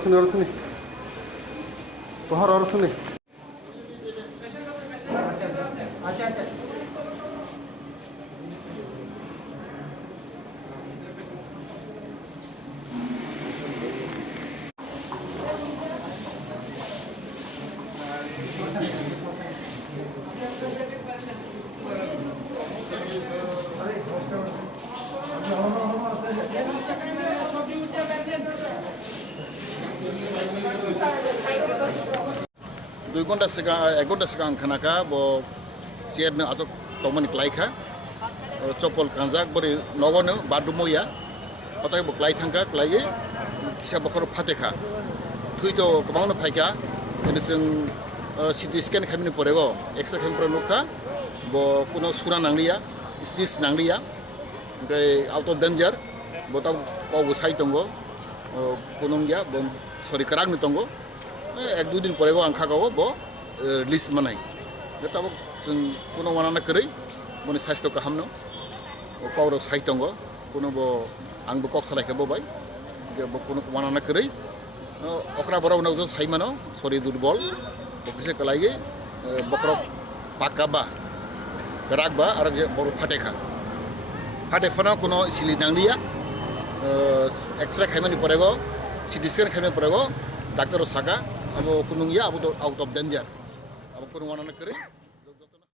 Orasuni. Pohar Orasuni. Dua घंटा sekarang kenaka bo chair ne asok tomani klaika chopol kanjak bori nogo ne badumo ya otai bo klai thangka klai kisa bokor phateka thui to kabang no phaika ene jeng CT scan khamini porego x-ray khamni pore nukha bo kuno sura nangriya stitch nangriya ngai out of danger bo ta ko sai tongo kunung ya bo sorry karak ni tongo এক দুই দিন পরে আংখা গাও ব list মানাই যেটা जों কোনো মানানা কरै বনি স্বাস্থ্য কাহামনো ও পাওর সাইতঙ্গ কোনো ব আংবো কক সালাইখা ববাই গে ব কোনো মানানা কरै অকরা বড় উনাও जो সাইমানো সরি দুর্বল বকিসে কলাইগে বক্র পাকাবা রাখবা আর বড় ফাটেখা ফাটেফানা কোনো সিলি নাংলিয়া এক্সরে খাইমানি পরেগো সিটি স্ক্যান খাইমানি পরেগো ডাক্তার সাকা abo kunung ya abo out of danger abo kurung wana nakere